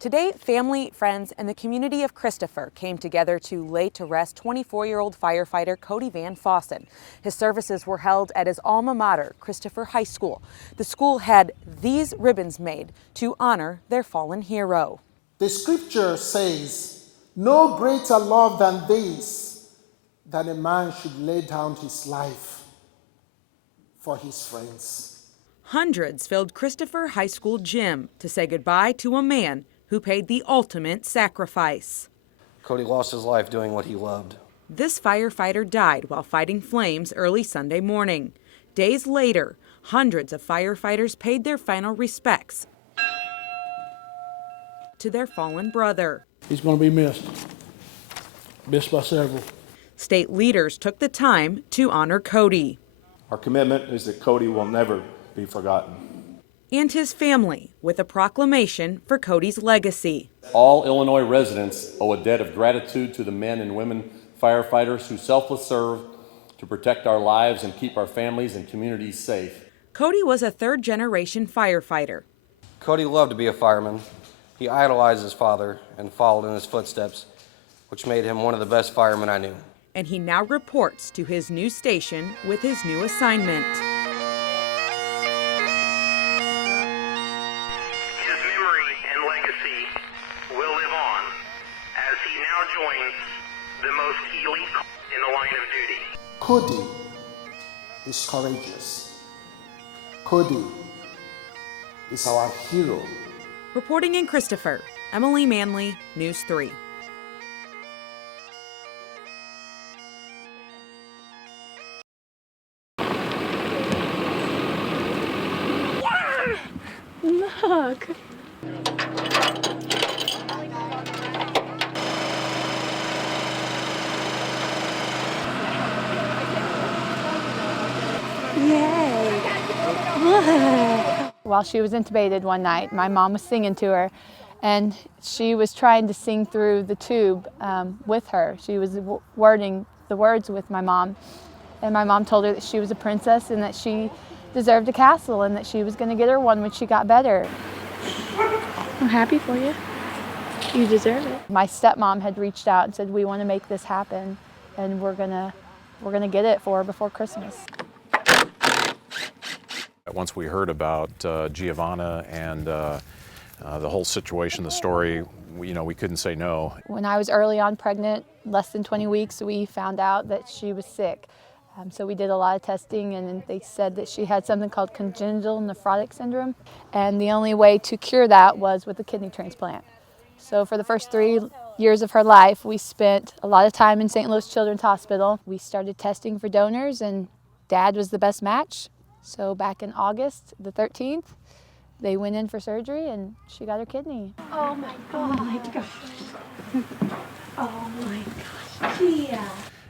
Today, family, friends, and the community of Christopher came together to lay to rest 24-year-old firefighter Cody Van Fossen. His services were held at his alma mater, Christopher High School. The school had these ribbons made to honor their fallen hero. The scripture says, "No greater love than this, that a man should lay down his life for his friends." Hundreds filled Christopher High School gym to say goodbye to a man who paid the ultimate sacrifice. Cody lost his life doing what he loved. This firefighter died while fighting flames early Sunday morning. Days later, hundreds of firefighters paid their final respects to their fallen brother. He's going to be missed by several. State leaders took the time to honor Cody. Our commitment is that Cody will never be forgotten. And his family with a proclamation for Cody's legacy. All Illinois residents owe a debt of gratitude to the men and women firefighters who selflessly serve to protect our lives and keep our families and communities safe. Cody was a third-generation firefighter. Cody loved to be a fireman. He idolized his father and followed in his footsteps, which made him one of the best firemen I knew. And he now reports to his new station with his new assignment. His memory and legacy will live on as he now joins the most elite in the line of duty. Cody is courageous. Cody is our hero. Reporting in Christopher, Emily Manley, News 3. Look. Yay. Look. While she was intubated one night, my mom was singing to her, and she was trying to sing through the tube with her. She was wording the words with my mom, and my mom told her that she was a princess and that she deserved a castle and that she was going to get her one when she got better. I'm happy for you. You deserve it. My stepmom had reached out and said, "We want to make this happen, and we're gonna get it for her before Christmas." Once we heard about Giovanna and the whole situation, the story, we couldn't say no. When I was early on pregnant, less than 20 weeks, we found out that she was sick. So we did a lot of testing, and they said that she had something called congenital nephrotic syndrome, and the only way to cure that was with a kidney transplant. So for the first 3 years of her life, we spent a lot of time in St. Louis Children's Hospital. We started testing for donors, and Dad was the best match. So back in August the 13th, they went in for surgery, and she got her kidney. Oh my gosh. Oh my gosh. Oh my gosh. Gia.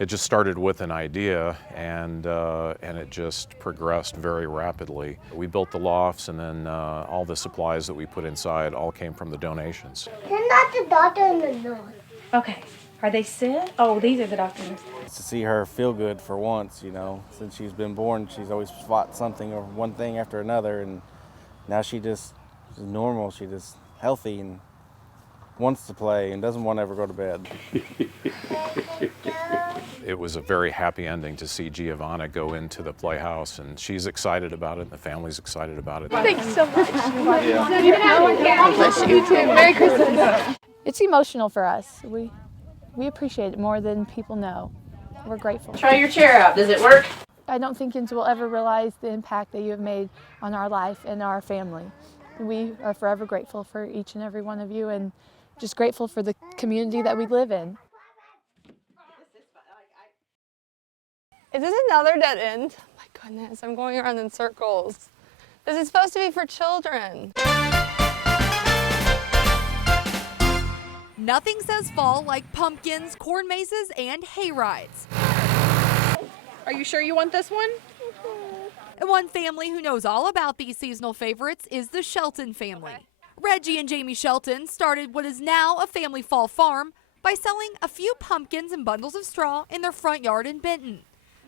It just started with an idea, and it just progressed very rapidly. We built the lofts, and then all the supplies that we put inside all came from the donations. You're not the doctor and the nurse. Okay. Are they sick? Oh, these are the doctors. To see her feel good for once, since she's been born, she's always fought something or one thing after another, and now she's normal. She's just healthy and wants to play and doesn't want to ever go to bed. It was a very happy ending to see Giovanna go into the playhouse, and she's excited about it, and the family's excited about it. Thank you so much. Bless you too. Merry Christmas. It's emotional for us. We appreciate it more than people know. We're grateful. Try your chair out. Does it work? I don't think kids will ever realize the impact that you have made on our life and our family. We are forever grateful for each and every one of you, and just grateful for the community that we live in. Is this another dead end? Oh my goodness, I'm going around in circles. This is supposed to be for children. Nothing says fall like pumpkins, corn mazes, and hay rides. Are you sure you want this one? And one family who knows all about these seasonal favorites is the Shelton family. Okay. Reggie and Jamie Shelton started what is now a family fall farm by selling a few pumpkins and bundles of straw in their front yard in Benton.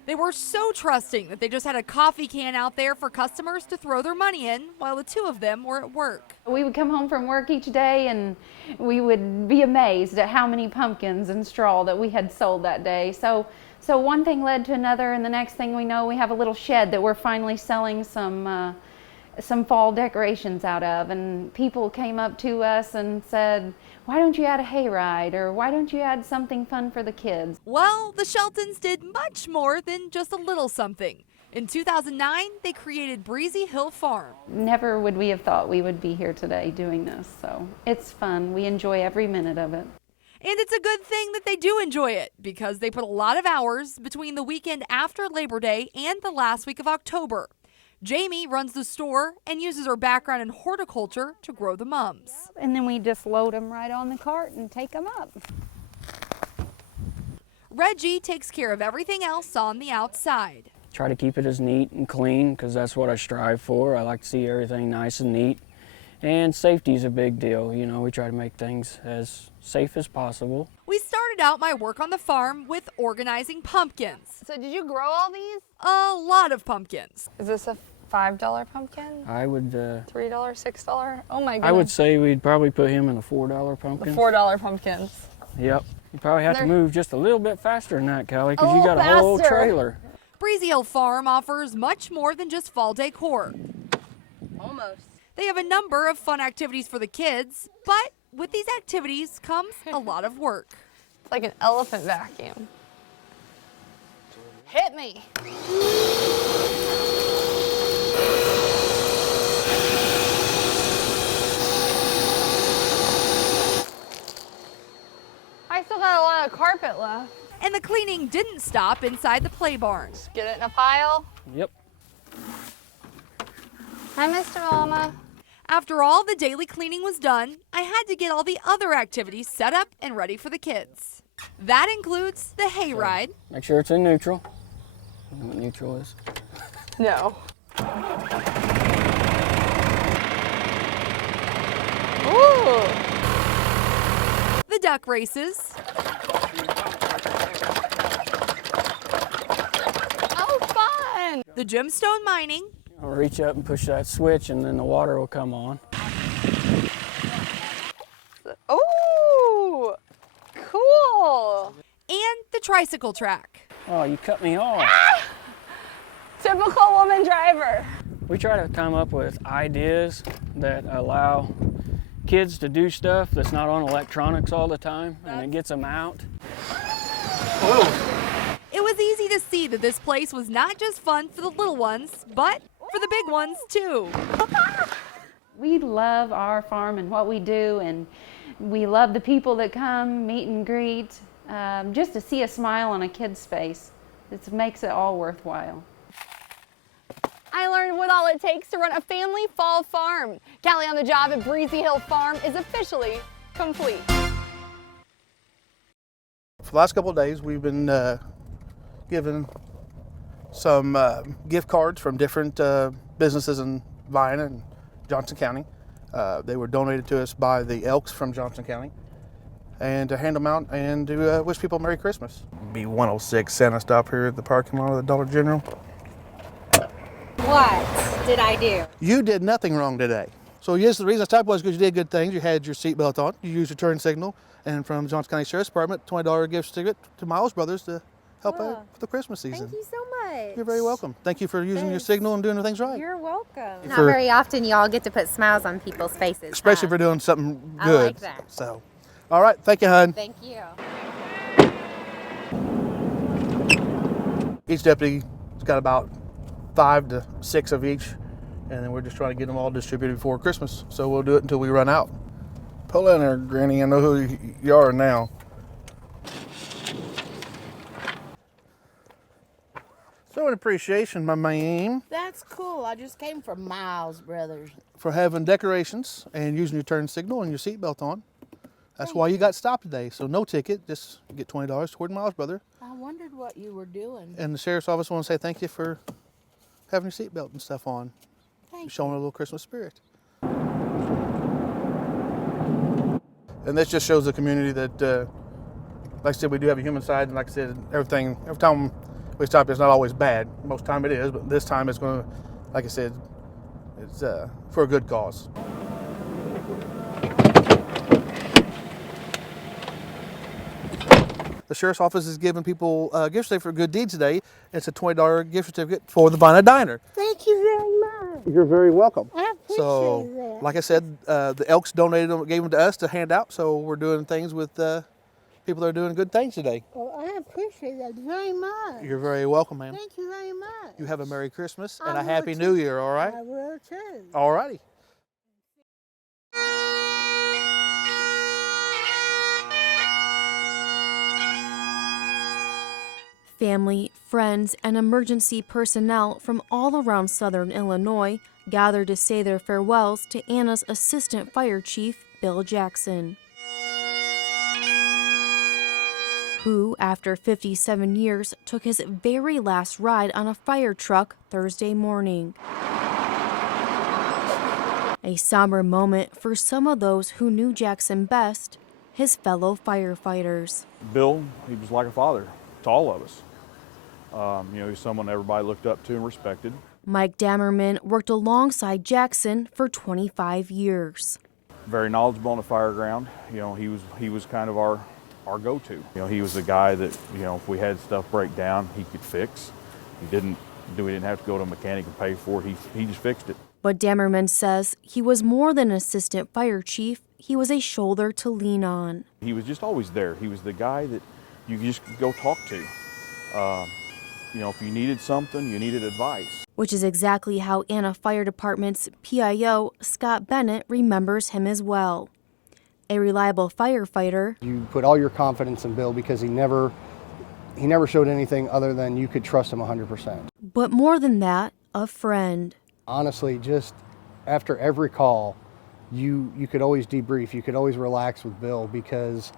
They were so trusting that they just had a coffee can out there for customers to throw their money in while the two of them were at work. We would come home from work each day and we would be amazed at how many pumpkins and straw that we had sold that day. So one thing led to another, and the next thing we know, we have a little shed that we're finally selling some fall decorations out of, and people came up to us and said, why don't you add a hayride, or why don't you add something fun for the kids? Well, the Sheltons did much more than just a little something. In 2009, they created Breezy Hill Farm. Never would we have thought we would be here today doing this, so it's fun. We enjoy every minute of it. And it's a good thing that they do enjoy it, because they put a lot of hours between the weekend after Labor Day and the last week of October. Jamie runs the store and uses her background in horticulture to grow the mums. And then we just load them right on the cart and take them up. Reggie takes care of everything else on the outside. Try to keep it as neat and clean, because that's what I strive for. I like to see everything nice and neat. And safety is a big deal. You know, we try to make things as safe as possible. We started out my work on the farm with organizing pumpkins. So did you grow all these? A lot of pumpkins. Is this a $5 pumpkin? I would... $3, $6? Oh my goodness. I would say we'd probably put him in the $4 pumpkin. The $4 pumpkins. Yep. You probably have to move just a little bit faster than that, Callie, because you got a whole trailer. Breezy Hill Farm offers much more than just fall decor. Almost. They have a number of fun activities for the kids, but with these activities comes a lot of work. It's like an elephant vacuum. Hit me. I still got a lot of carpet left. And the cleaning didn't stop inside the play barn. Just get it in a pile. Yep. Hi, Mr. Mama. After all the daily cleaning was done, I had to get all the other activities set up and ready for the kids. That includes the hayride. Make sure it's in neutral. You know what neutral is? No. Ooh. The duck races. Oh, fun. The gemstone mining. I'll reach up and push that switch and then the water will come on. Ooh, cool. And the tricycle track. Oh, you cut me off. Ah! Typical woman driver. We try to come up with ideas that allow kids to do stuff that's not on electronics all the time, and it gets them out. Whoa. It was easy to see that this place was not just fun for the little ones, but for the big ones too. We love our farm and what we do, and we love the people that come, meet and greet. Just to see a smile on a kid's face, it makes it all worthwhile. I learned what all it takes to run a family fall farm. Callie on the job at Breezy Hill Farm is officially complete. For the last couple of days, we've been given some gift cards from different businesses in Vienna and Johnson County. They were donated to us by the Elks from Johnson County, and to hand them out and to wish people Merry Christmas. B106 Santa stop here at the parking lot of the Dollar General. What did I do? You did nothing wrong today. So yes, the reason I stopped was because you did good things. You had your seatbelt on, you used your turn signal, and from Johnson County Sheriff's Department, $20 gift certificate to Miles Brothers to help out for the Christmas season. Thank you so much. You're very welcome. Thank you for using your signal and doing things right. You're welcome. Not very often y'all get to put smiles on people's faces. Especially if you're doing something good. I like that. So, all right, thank you, hon. Thank you. Each deputy's got about 5 to 6 of each, and then we're just trying to get them all distributed before Christmas. So we'll do it until we run out. Pull in there, Granny. I know who you are now. So an appreciation, my man. That's cool. I just came from Miles Brothers. For having decorations and using your turn signal and your seatbelt on. That's why you got stopped today. So no ticket, just get $20 toward Miles Brother. I wondered what you were doing. And the Sheriff's Office want to say thank you for having your seatbelt and stuff on. Thank you. Showing a little Christmas spirit. And this just shows the community that, like I said, we do have a human side. And like I said, every time we which type is not always bad. Most time it is, but this time it's going to, like I said, it's for a good cause. The Sheriff's Office is giving people a gift certificate for good deeds today. It's a $20 gift certificate for the Vina Diner. Thank you very much. You're very welcome. I appreciate So, that. like I said, the Elks donated them, gave them to us to hand out. So we're doing things with people that are doing good things today. Well, I appreciate that very much. You're very welcome, ma'am. Thank you very much. You have a Merry Christmas I and a will Happy too. New Year, all right? I will too. All righty. Family, friends, and emergency personnel from all around southern Illinois gathered to say their farewells to Anna's Assistant Fire Chief, Bill Jackson, who, after 57 years, took his very last ride on a fire truck Thursday morning. A somber moment for some of those who knew Jackson best, his fellow firefighters. Bill, he was like a father to all of us. He's someone everybody looked up to and respected. Mike Dammerman worked alongside Jackson for 25 years. Very knowledgeable on the fire ground. He was kind of our go-to. He was the guy that, if we had stuff break down, he could fix. We didn't have to go to a mechanic and pay for it. He just fixed it. But Dammerman says he was more than an assistant fire chief. He was a shoulder to lean on. He was just always there. He was the guy that you just could go talk to. If you needed something, you needed advice. Which is exactly how Anna Fire Department's PIO, Scott Bennett, remembers him as well. A reliable firefighter. You put all your confidence in Bill because he never showed anything other than you could trust him 100%. But more than that, a friend. Honestly, just after every call, you could always debrief. You could always relax with Bill because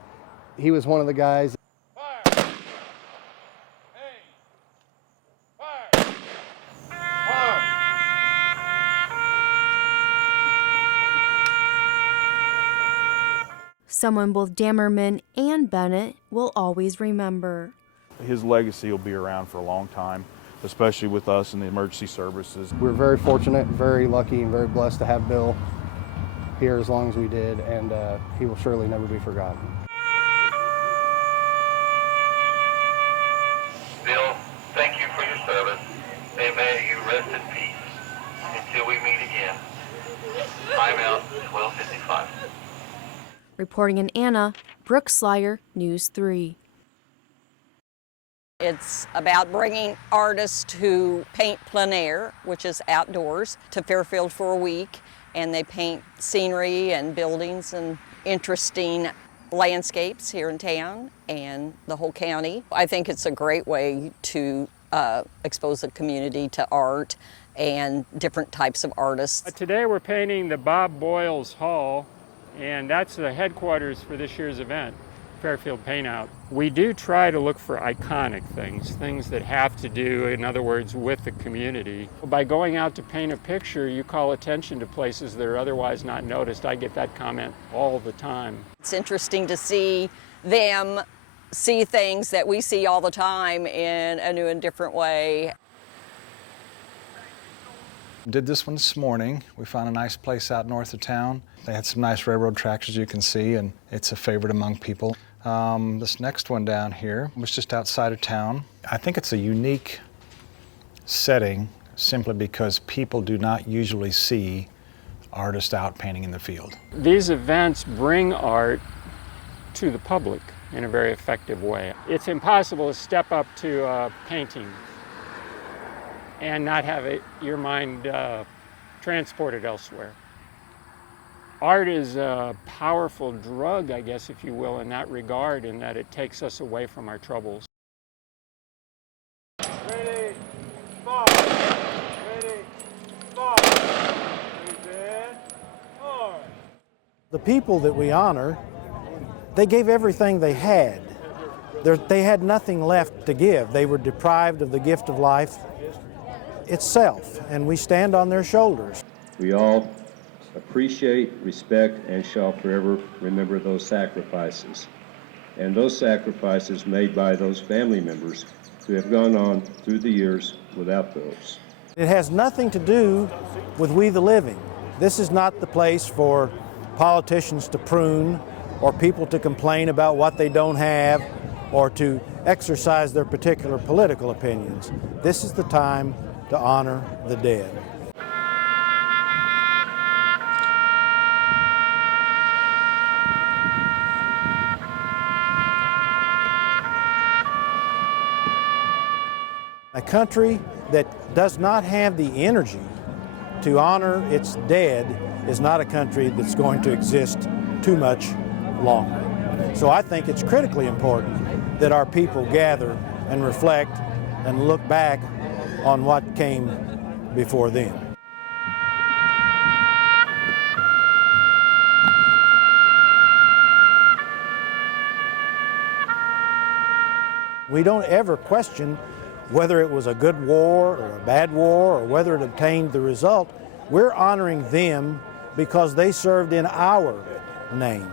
he was one of the guys. Someone both Dammerman and Bennett will always remember. His legacy will be around for a long time, especially with us in the emergency services. We're very fortunate, very lucky, and very blessed to have Bill here as long as we did, and he will surely never be forgotten. Bill, thank you for your service. And may you rest in peace until we meet again. Time out, 12:55. Reporting in Anna, Brooke Slyer, News 3. It's about bringing artists who paint plein air, which is outdoors, to Fairfield for a week, and they paint scenery and buildings and interesting landscapes here in town and the whole county. I think it's a great way to expose the community to art and different types of artists. Today we're painting the Bob Boyles Hall, and that's the headquarters for this year's event, Fairfield Paint Out. We do try to look for iconic things that have to do, in other words, with the community. By going out to paint a picture, you call attention to places that are otherwise not noticed. I get that comment all the time. It's interesting to see them see things that we see all the time in a new and different way. Did this one this morning. We found a nice place out north of town. They had some nice railroad tracks, as you can see, and it's a favorite among people. This next one down here was just outside of town. I think it's a unique setting simply because people do not usually see artists out painting in the field. These events bring art to the public in a very effective way. It's impossible to step up to a painting and not have your mind transported elsewhere. Art is a powerful drug, I guess, if you will, in that regard, in that it takes us away from our troubles. Ready, spot. Ready, spot. The people that we honor, they gave everything they had. They had nothing left to give. They were deprived of the gift of life itself, and we stand on their shoulders. We all appreciate, respect, and shall forever remember those sacrifices. And those sacrifices made by those family members who have gone on through the years without those. It has nothing to do with we the living. This is not the place for politicians to prune or people to complain about what they don't have or to exercise their particular political opinions. This is the time to honor the dead. A country that does not have the energy to honor its dead is not a country that's going to exist too much longer. So I think it's critically important that our people gather and reflect and look back on what came before them. We don't ever question whether it was a good war or a bad war or whether it obtained the result. We're honoring them because they served in our name.